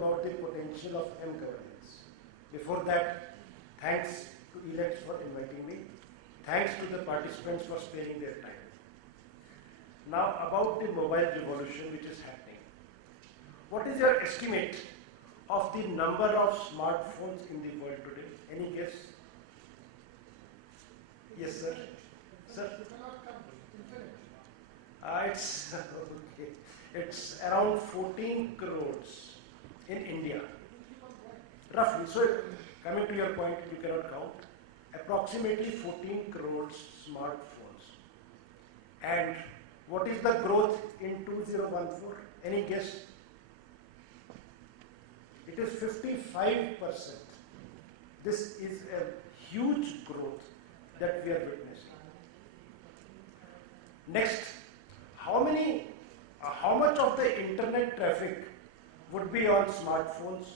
about the potential of M-governance. Before that, thanks to ELEX for inviting me. Thanks to the participants for sparing their time. Now about the mobile revolution which is happening. What is your estimate of the number of smartphones in the world today? Any guess? Yes, sir. Sir? It's okay. It's around 14 crores in India. Roughly. So, coming to your point, you cannot count. Approximately 14 crores smartphones. And what is the growth in 2014? Any guess? It is 55%. This is a huge growth that we are witnessing. Next, how much of the internet traffic would be on smartphones?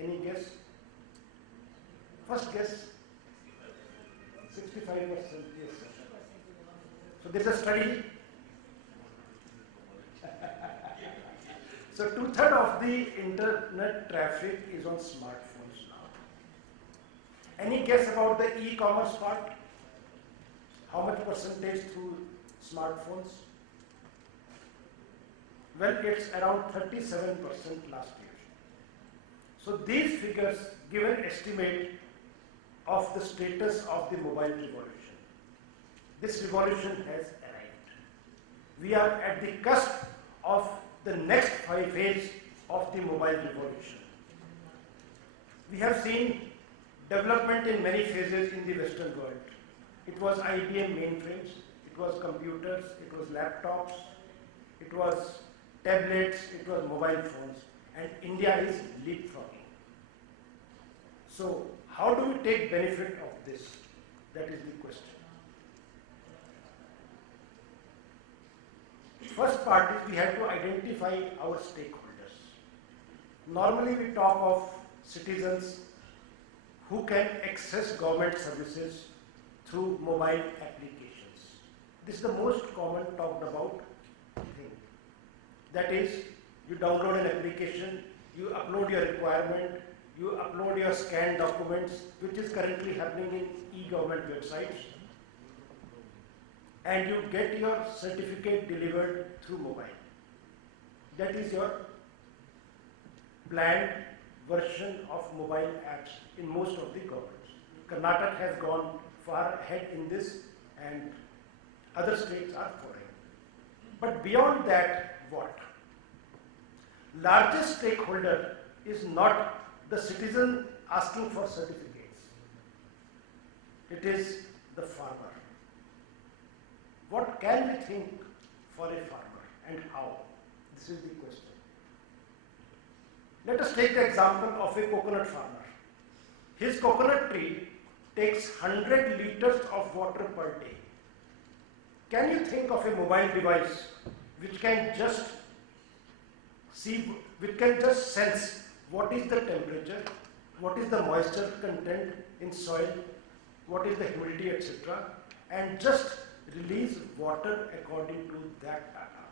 Any guess? First guess? 65%, yes, sir. So there is a study. So 2/3 of the internet traffic is on smartphones now. Any guess about the e-commerce part? How much percentage through smartphones? Well, it's around 37% last year. So these figures give an estimate of the status of the mobile revolution. This revolution has arrived. We are at the cusp of the next phase of the mobile revolution. We have seen development in many phases in the Western world. It was IBM mainframes, it was computers, it was laptops, it was tablets, it was mobile phones, and India is leapfrogging. So, how do we take benefit of this? That is the question. First part is we have to identify our stakeholders. Normally we talk of citizens who can access government services through mobile applications. This is the most common talked about thing. That is, you download an application, you upload your requirement, you upload your scanned documents, which is currently happening in e-government websites, and you get your certificate delivered through mobile. That is your planned version of mobile apps in most of the governments. Karnataka has gone far ahead in this, and other states are following. But beyond that, what? Largest stakeholder is not the citizen asking for certificates. It is the farmer. What can we think for a farmer and how? This is the question. Let us take the example of a coconut farmer. His coconut tree takes 100 liters of water per day. Can you think of a mobile device which can just sense what is the temperature, what is the moisture content in soil, what is the humidity, etc., and just release water according to that data?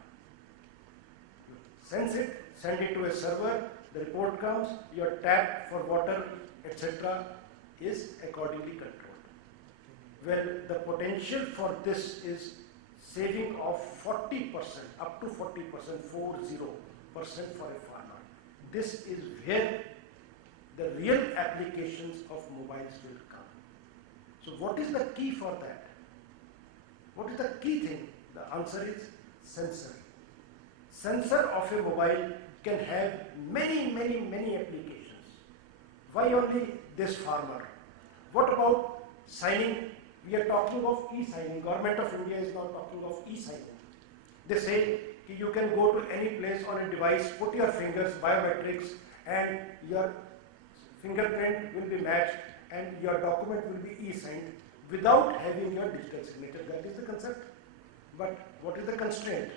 Sense it, send it to a server, the report comes, your tap for water, etc., is accordingly controlled. Well, the potential for this is saving of 40%, up to 40%, 40% for a farmer. This is where the real applications of mobiles will come. So what is the key for that? What is the key thing? The answer is sensor. Sensor of a mobile can have many applications. Why only this farmer? What about signing? We are talking of e-signing. Government of India is now talking of e-signing. They say you can go to any place on a device, put your fingers, biometrics, and your fingerprint will be matched and your document will be e-signed without having your digital signature. That is the concept. But what is the constraint?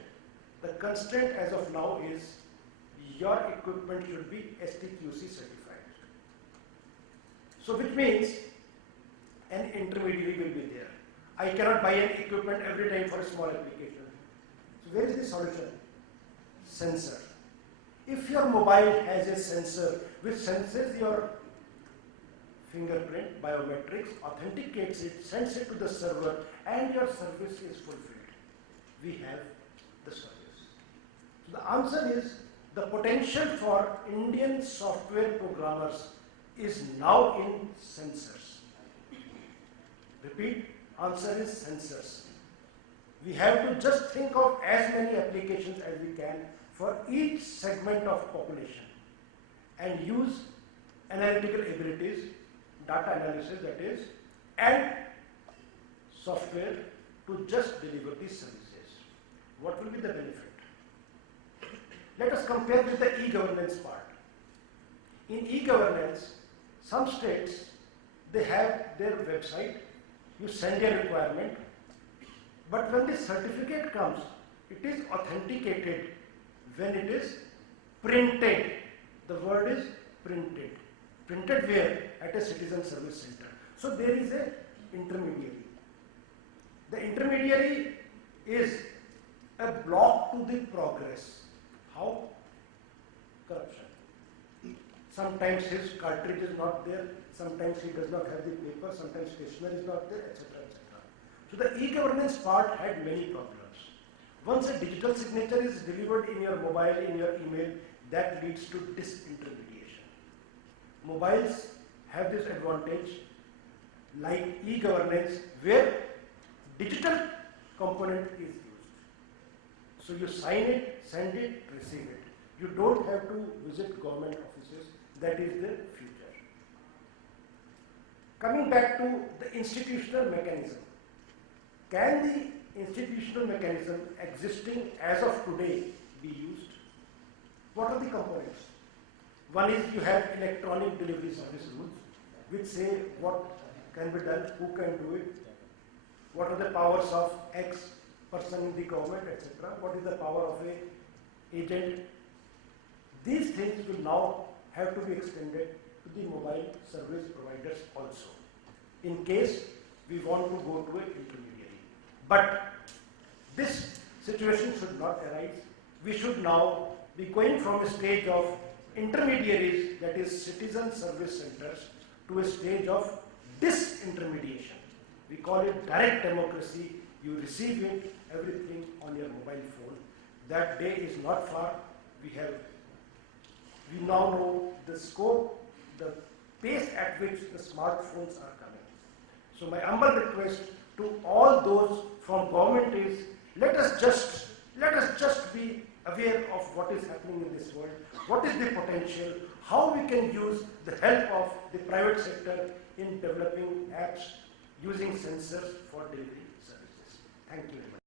The constraint as of now is your equipment should be STQC certified. So which means an intermediary will be there. I cannot buy an equipment every time for a small application. So where is the solution? Sensor. If your mobile has a sensor which senses your fingerprint, biometrics, authenticates it, sends it to the server, and your service is fulfilled, we have the service. So the answer is the potential for Indian software programmers is now in sensors. Repeat, answer is sensors. We have to just think of as many applications as we can for each segment of population and use analytical abilities, data analysis that is, and software to just deliver these services. What will be the benefit? Let us compare with the e-governance part. In e-governance, some states, they have their website, you send a requirement, but when the certificate comes, it is authenticated when it is printed. The word is printed. Printed where? At a citizen service center. So there is an intermediary. The intermediary is a block to the progress. How? Corruption. Sometimes his cartridge is not there, sometimes he does not have the paper, sometimes stationery is not there, etc. etc. So the e-governance part had many problems. Once a digital signature is delivered in your mobile, in your email, that leads to disintermediation. Mobiles have this advantage, like e-governance, where digital component is used. So you sign it, send it, receive it. You don't have to visit government offices. That is the future. Coming back to the institutional mechanism. Can the institutional mechanism existing as of today be used? What are the components? One is you have electronic delivery service rules which say what can be done, who can do it, what are the powers of X person in the government, etc. What is the power of a agent? These things will now have to be extended to the mobile service providers also, in case we want to go to an intermediary. But this situation should not arise. We should now be going from a stage of intermediaries, that is citizen service centers, to a stage of disintermediation. We call it direct democracy. You receive it, everything on your mobile phone. That day is not far. We now know the scope, the pace at which the smartphones are coming. So my humble request to all those from government is, let us just be aware of what is happening in this world, what is the potential, how we can use the help of the private sector in developing apps using sensors for delivery services. Thank you very much.